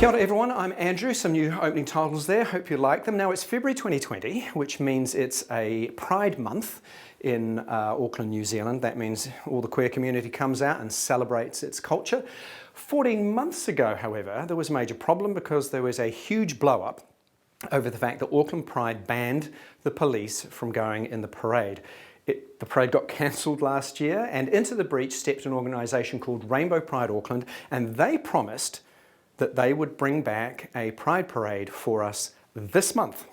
Kia ora everyone, I'm Andrew. Some new opening titles there, hope you like them. Now it's February 2020, which means it's a Pride Month in Auckland, New Zealand. That means all the queer community comes out and celebrates its culture. 14 months ago, however, there was a major problem because there was a huge blow-up over the fact that Auckland Pride banned the police from going in the parade. The parade got cancelled last year, and into the breach stepped an organisation called Rainbow Pride Auckland, and they promised that they would bring back a Pride parade for us this month.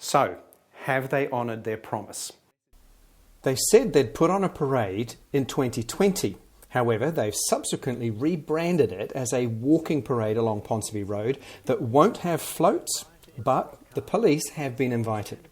So, have they honoured their promise? They said they'd put on a parade in 2020. However, they've subsequently rebranded it as a walking parade along Ponsonby Road that won't have floats, but the police have been invited.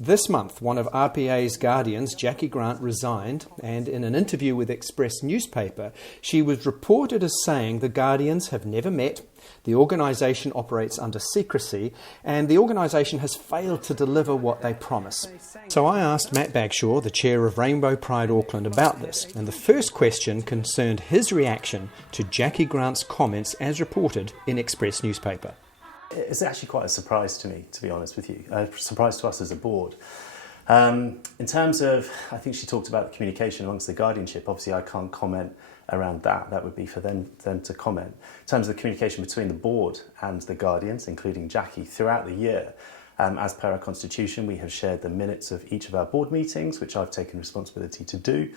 This month, one of RPA's guardians, Jackie Grant, resigned, and in an interview with Express newspaper, she was reported as saying the guardians have never met, the organisation operates under secrecy, and the organisation has failed to deliver what they promise. So I asked Matt Bagshaw, the chair of Rainbow Pride Auckland, about this, and the first question concerned his reaction to Jackie Grant's comments as reported in Express newspaper. It's actually quite a surprise to me, to be honest with you, a surprise to us as a board. In terms of, I think she talked about the communication amongst the guardianship. Obviously I can't comment around that, that would be for them to comment. In terms of the communication between the board and the guardians, including Jackie, throughout the year, as per our constitution, we have shared the minutes of each of our board meetings, which I've taken responsibility to do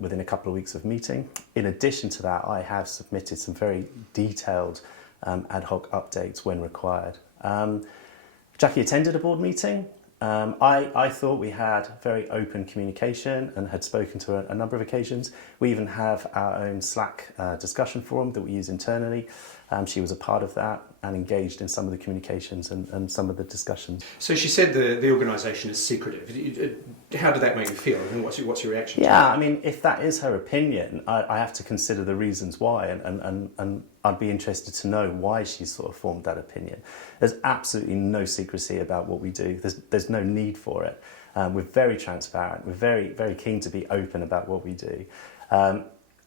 within a couple of weeks of meeting. In addition to that, I have submitted some very detailed ad hoc updates when required. Jackie attended a board meeting. I thought we had very open communication and had spoken to her a number of occasions. We even have our own Slack discussion forum that we use internally. She was a part of that and engaged in some of the communications and some of the discussions. So she said the organisation is secretive. How did that make you feel? I mean, what's your reaction? Yeah, I mean, if that is her opinion, I have to consider the reasons why, and I'd be interested to know why she's sort of formed that opinion. There's absolutely no secrecy about what we do. There's no need for it. We're very transparent. We're very, very keen to be open about what we do.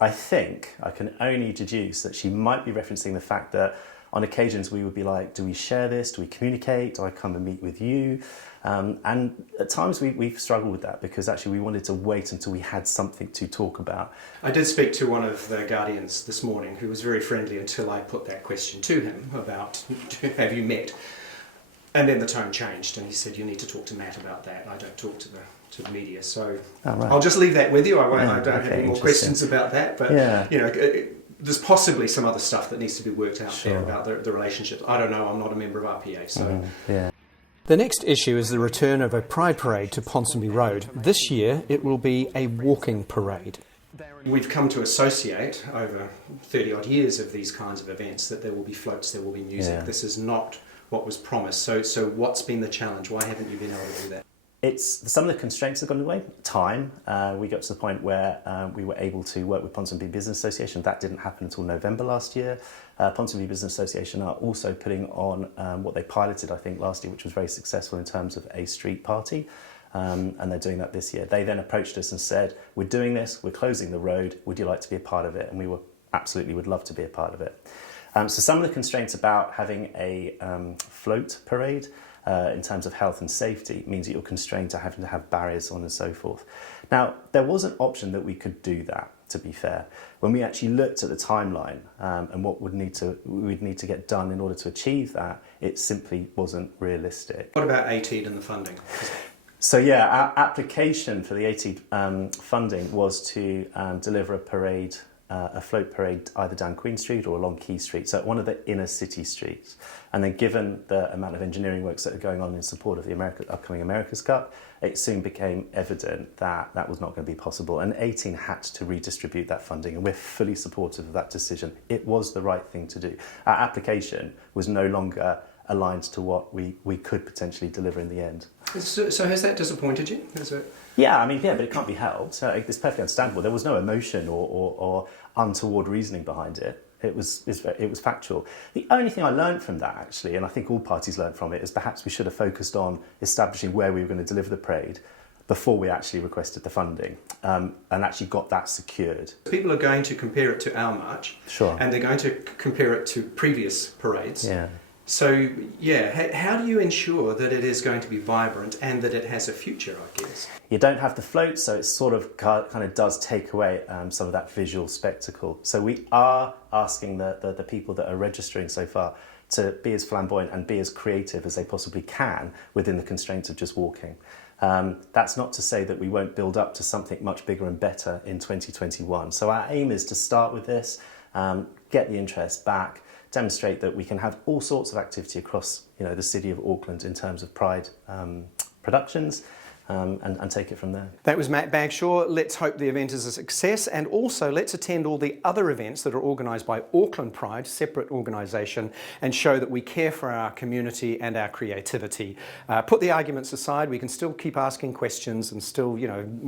I think I can only deduce that she might be referencing the fact that on occasions we would be like, do we share this? Do we communicate? Do I come and meet with you? And at times we've struggled with that because actually we wanted to wait until we had something to talk about. I did speak to one of the guardians this morning who was very friendly until I put that question to him about, have you met? And then the tone changed and he said, you need to talk to Matt about that. I don't talk to the media, so right. I'll just leave that with you. I don't have any more questions about that, but you know, there's possibly some other stuff that needs to be worked out there about the relationship. I don't know, I'm not a member of RPA, so... The next issue is the return of a Pride parade to Ponsonby Road. This year it will be a walking parade. We've come to associate over 30 odd years of these kinds of events that there will be floats, there will be music. This is not what was promised. So what's been the challenge? Why haven't you been able to do that? It's some of the constraints have gone away. Time. We got to the point where we were able to work with Ponsonby Business Association. That didn't happen until November last year. Ponsonby Business Association are also putting on what they piloted, I think, last year, which was very successful in terms of a street party. And they're doing that this year. They then approached us and said, we're doing this, we're closing the road, would you like to be a part of it? And we were absolutely would love to be a part of it. So some of the constraints about having a float parade in terms of health and safety means that you're constrained to having to have barriers on and so forth. Now, there was an option that we could do that, to be fair. When we actually looked at the timeline and what we'd need to get done in order to achieve that, it simply wasn't realistic. What about ATEED and the funding? So yeah, our application for the ATEED funding was to deliver a float parade either down Queen Street or along Quay Street, so one of the inner city streets. And then given the amount of engineering works that are going on in support of the upcoming America's Cup, it soon became evident that that was not going to be possible, and 18 had to redistribute that funding, and we're fully supportive of that decision. It was the right thing to do. Our application was no longer aligned to what we could potentially deliver in the end. So has that disappointed you? Yeah, I mean, yeah, but it can't be helped. It's perfectly understandable. There was no emotion or untoward reasoning behind it. It was factual. The only thing I learned from that, actually, and I think all parties learned from it, is perhaps we should have focused on establishing where we were going to deliver the parade, before we actually requested the funding, and actually got that secured. People are going to compare it to our march, Sure. and they're going to compare it to previous parades. Yeah. So, yeah, how do you ensure that it is going to be vibrant and that it has a future, I guess? You don't have the float, so it sort of kind of does take away some of that visual spectacle. So we are asking the people that are registering so far to be as flamboyant and be as creative as they possibly can within the constraints of just walking. That's not to say that we won't build up to something much bigger and better in 2021. So our aim is to start with this, get the interest back, demonstrate that we can have all sorts of activity across, the city of Auckland in terms of Pride productions, and take it from there. That was Matt Bagshaw. Let's hope the event is a success, and also let's attend all the other events that are organised by Auckland Pride, separate organisation, and show that we care for our community and our creativity. Put the arguments aside, we can still keep asking questions and still,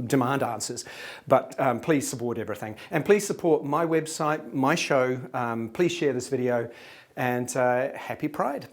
demand answers, but please support everything. And please support my website, my show, please share this video, and happy Pride.